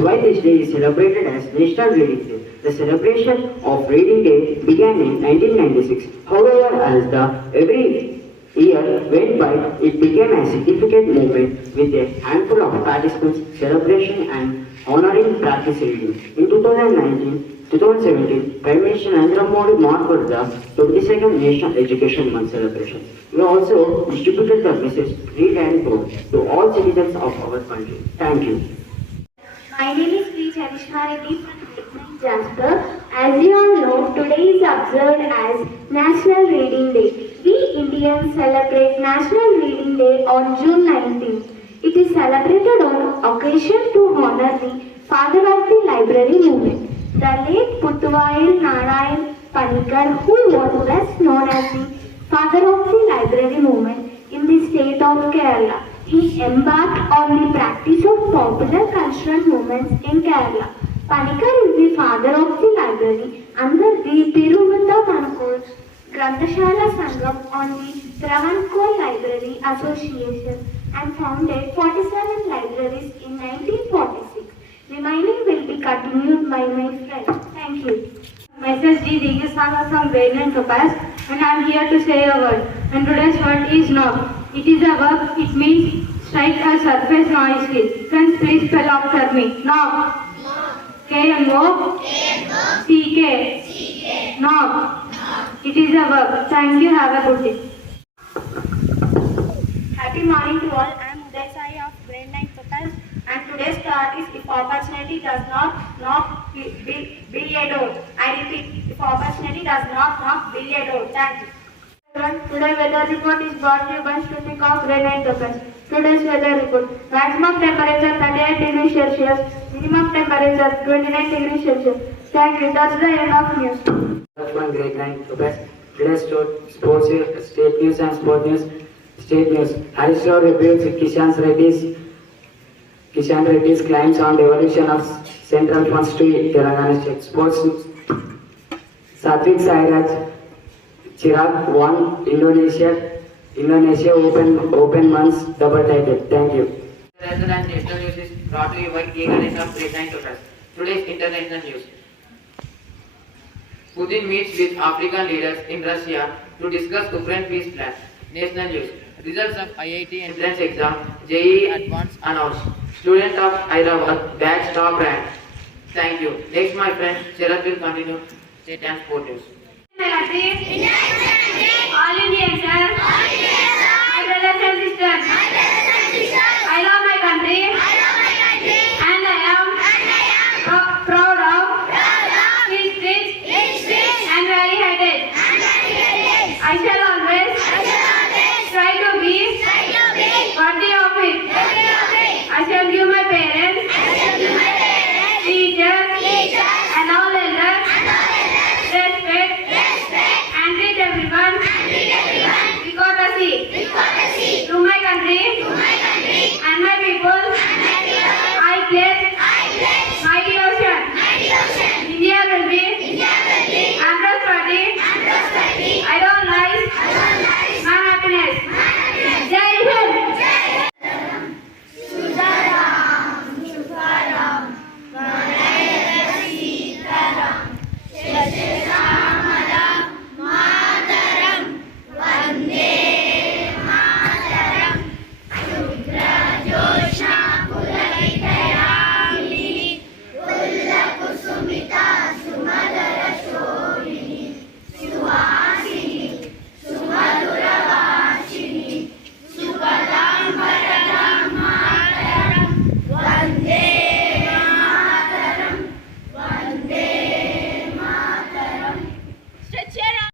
Why this day is celebrated as National Reading Day. The celebration of Reading Day began in 1996. However, as the every year went by, it became a significant movement with a handful of participants, celebration and honoring practice reading. In 2017, Prime Minister Narendra Modi marked the 22nd National Education Month celebration. We also distributed the message Read and Grow to all citizens of our country. Thank you. My name is P. Charishma Reddy from Jasper. As you all know, today is observed as National Reading Day. We Indians celebrate National Reading Day on June 19th. It is celebrated on occasion to honor the father of the library movement, the late Puttuvayil Narayan Panikkar, who was best known as the father of the library movement in the state of Kerala. He embarked on the practice of popular cultural movements in Kerala. Panikkar is the father of the library under the Tiruvutta Manakol Granthashala Sangam on the Travancore Library Association and founded 47 libraries in 1946. Remaining will be continued by my friend. Thank you. Myself G. Digisana from IX.Topaza and I am here to say a word. And today's word is knock. It is a verb. It means strike a surface noisily. Friends, please spell after me. Knock. K-N-O-C-K. Knock. It is a verb. Thank you. Have a good day. Happy morning to all. I am Uday Sai of IX.Topaza and today's thought is if opportunity does not knock, bill a door. I repeat, if opportunity does not knock, bill a door. Thank you. Today weather report is brought to you by Shrutik of IX.Topaza. Today's weather report. Maximum temperature 38 degrees Celsius. Minimum temperature 29 degrees Celsius. Thank you. That's the end of news. That's one great IX.Topaza. Today's sports news, state news and sport news. State news. High score reveals Kishan Reddy's claims on devolution of central funds to Telangana state. Sports news. Satvik Sairaj Chirag won Indonesia Open Months double title. Thank you. International and national news is brought to you by K. Ganesh of IX.Topaza. Today's international news. Putin meets with African leaders in Russia to discuss Ukraine peace plan. National news. Results of IIT entrance exam JEE Advanced announced. Student of Hyderabad bags top rank. Thank you. Next, my friend Sharat will continue state and sport news. All Indians, sir.